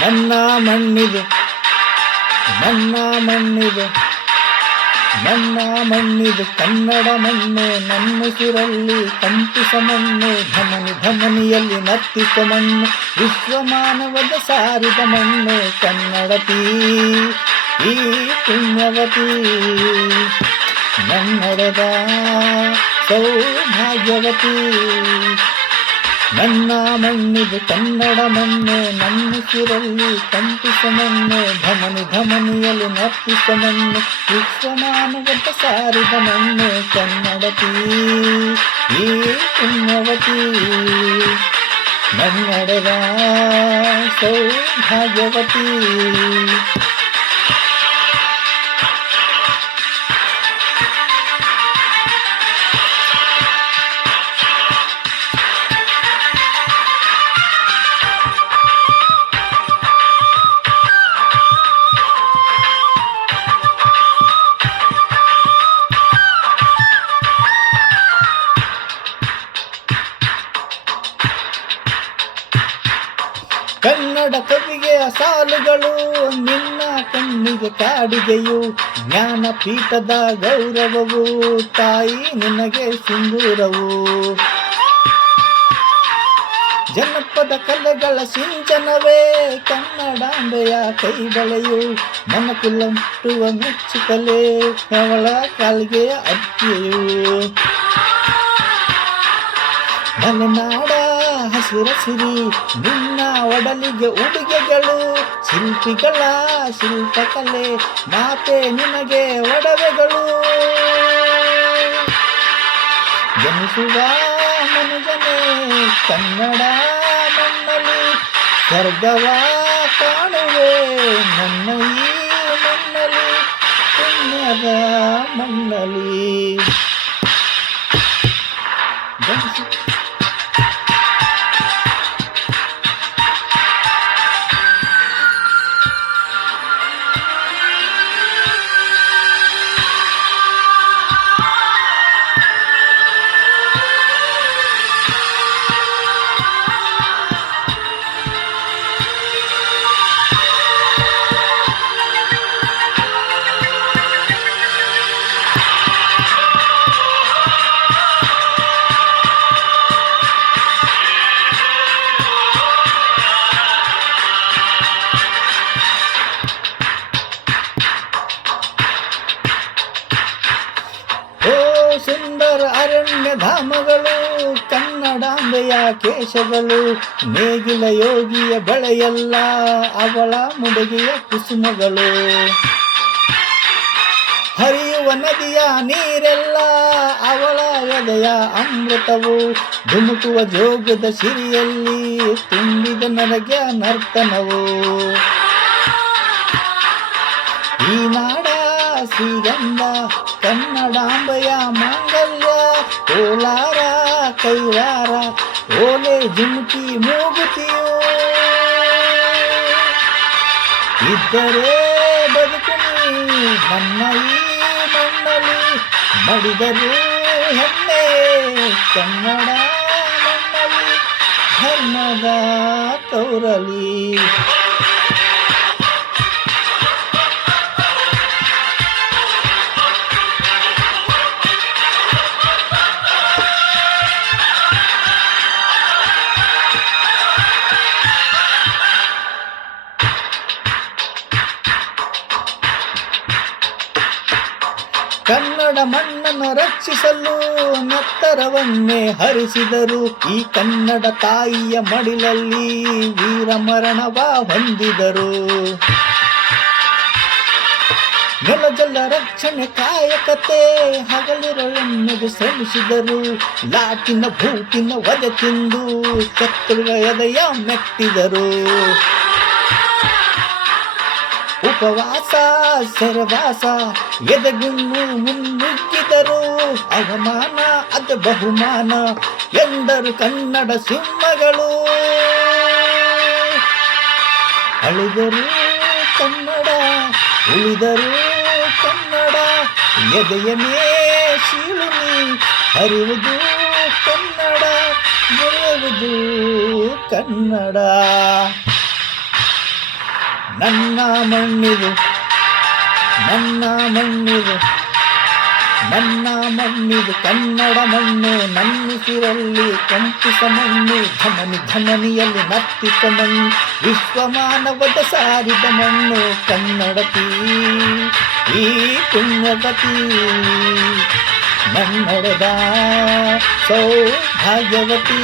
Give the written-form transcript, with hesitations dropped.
ನನ್ನ ಮಣ್ಣಿದು ನನ್ನ ಮಣ್ಣಿದು ನನ್ನ ಮಣ್ಣಿದು ಕನ್ನಡ ಮಣ್ಣು, ನನ್ನುಸಿರಲ್ಲಿ ಕಂಪಿಸ ಮಣ್ಣು, ಧಮನಿ ಧಮನಿಯಲ್ಲಿ ನರ್ತಿಸ ಮಣ್ಣು, ವಿಶ್ವ ಮಾನವದ ಸಾರಿದ ಮಣ್ಣು ಕನ್ನಡತಿ ಈ ಪುಣ್ಯವತಿ, ನನ್ನಡದ ಸೌಭಾಗ್ಯವತಿ. ನನ್ನ ಮಣ್ಣಿದು ಕನ್ನಡ ಮಣ್ಣು, ನನ್ನುಸಿರಲ್ಲಿ ಕಂಪಿಸ ಮಣ್ಣು, ಧಮನಿ ಧಮನಿಯಲ್ಲಿ ನರ್ತಿಸ ಮಣ್ಣು, ವಿಶ್ವಮಾನವದ ಸಾರಿದ ಮಣ್ಣು ಕನ್ನಡತಿ ಈ ಪುಣ್ಯವತಿ, ನನ್ನಡದ ಸೌಭಾಗ್ಯವತಿ. ಕನ್ನಡ ಕವಿಗೆ ಸಾಲುಗಳು ನಿನ್ನ ಕಣ್ಣಿಗೆ ಕಾಡಿಗೆಯು, ಜ್ಞಾನಪೀಠದ ಗೌರವವು ತಾಯಿ ನಿನಗೆ ಸಿಂಧೂರವು, ಜನಪದ ಕಲೆಗಳ ಸಿಂಚನವೇ ಕನ್ನಡಾಂಬೆಯ ಕೈಬಳೆಯು, ಮನಕುಲ ಮುಟ್ಟುವ ಮೆಚ್ಚುಕಲೆ ಅವಳ ಕಾಲಿಗೆ ಅರ್ಪಿಯು. ಮಲೆನಾಡ ಹಸಿರಸಿರಿ ನಿನ್ನ ಒಡಲಿಗೆ ಉಡುಗೆಗಳು, ಶಿಲ್ಪಿಗಳ ಶಿಲ್ಪಕಲೆ ಮಾತೆ ನಿನಗೆ ಒಡವೆಗಳು, ಜನಿಸುವ ಮನುಜನೇ ಕನ್ನಡ ಮಣ್ಣಲ್ಲಿ ಸ್ವರ್ಗವ ಕಾಣುವೆ ನನ್ನ ಈ ಮಣ್ಣಲ್ಲಿ ಪುಣ್ಯದ ಮಣ್ಣಲ್ಲಿ. ಸುಂದರ ಅರಣ್ಯ ಧಾಮಗಳು ಕನ್ನಡಾಂಬೆಯ ಕೇಶಗಳು, ನೇಗಿಲ ಯೋಗಿಯ ಬೆಳೆಯಲ್ಲ ಅವಳ ಮುಡುಗೆಯ ಕುಸುಮಗಳು, ಹರಿಯುವ ನದಿಯ ನೀರೆಲ್ಲ ಅವಳ ಎದೆಯ ಅಮೃತವು, ಧುಮುಕುವ ಜೋಗದ ಸಿರಿಯಲ್ಲಿ ತುಂಬಿದ ನನಗೆ ನರ್ತನವು, ಈ ನಾಡ ಶ್ರೀಗಂಧ ಕನ್ನಡಾಂಬೆಯ ಮಾಂಗಲ್ಯ, ಕೋಲಾರ ಕೈವಾರ ಓಲೆ ಜುಮುಕಿ ಮೂಗುತಿಯು, ಇದ್ದರೆ ಬದುಕುನಿ ನನ್ನ ಈ ಮಣ್ಣಲ್ಲಿ, ಮಡಿದರು ಹೆಮ್ಮೆ ಕನ್ನಡ ಮಣ್ಣಲ್ಲಿ ಧರ್ಮದ ತೌರಲಿ. ಕನ್ನಡ ಮಣ್ಣನ್ನು ರಕ್ಷಿಸಲು ನೆತ್ತರವನ್ನೇ ಹರಿಸಿದರು, ಈ ಕನ್ನಡ ತಾಯಿಯ ಮಡಿಲಲ್ಲಿ ವೀರ ಮರಣವ ಹೊಂದಿದರು, ನೆಲಜಲ ರಕ್ಷಣೆ ಕಾಯಕತೆ ಹಗಲಿರಳೆನ್ನೆದು ಶ್ರಮಿಸಿದರು, ಲಾಟಿನ ಭೂಟಿನ ವಧೆ ತಿಂದು ಶತ್ರುಗಳ ಎದೆಯ ಮೆಟ್ಟಿದರು, ಉಪವಾಸ ಸೆರವಾಸ ಎದೆಗುನ್ನು ಮುನ್ನುಗ್ಗಿದರು, ಅವಮಾನ ಅದ ಬಹುಮಾನ ಎಂದರು ಕನ್ನಡ ಸಿಂಹಗಳು, ಅಳಿದರು ಕನ್ನಡ ಉಳಿದರು ಕನ್ನಡ, ಎದೆಯನೇ ಶೀಳುನಿ ಹರಿಯುವುದು ಕನ್ನಡ, ಬೆಳೆಯುವುದು ಕನ್ನಡ. ನನ್ನ ಮಣ್ಣಿದು ನನ್ನ ಮಣ್ಣಿದು ನನ್ನ ಮಣ್ಣಿದು ಕನ್ನಡ ಮಣ್ಣು, ನನ್ನುಸಿರಲ್ಲಿ ಕಂಪಿಸ ಮಣ್ಣು, ಧಮನಿ ಧಮನಿಯಲ್ಲಿ ನರ್ತಿಸ ಮಣ್ಣು, ವಿಶ್ವಮಾನವದ ಸಾರಿದ ಮಣ್ಣು ಕನ್ನಡತಿ ಈ ಪುಣ್ಯವತಿ, ನನ್ನೊಡೆದ ಸೌಭಾಗ್ಯವತಿ.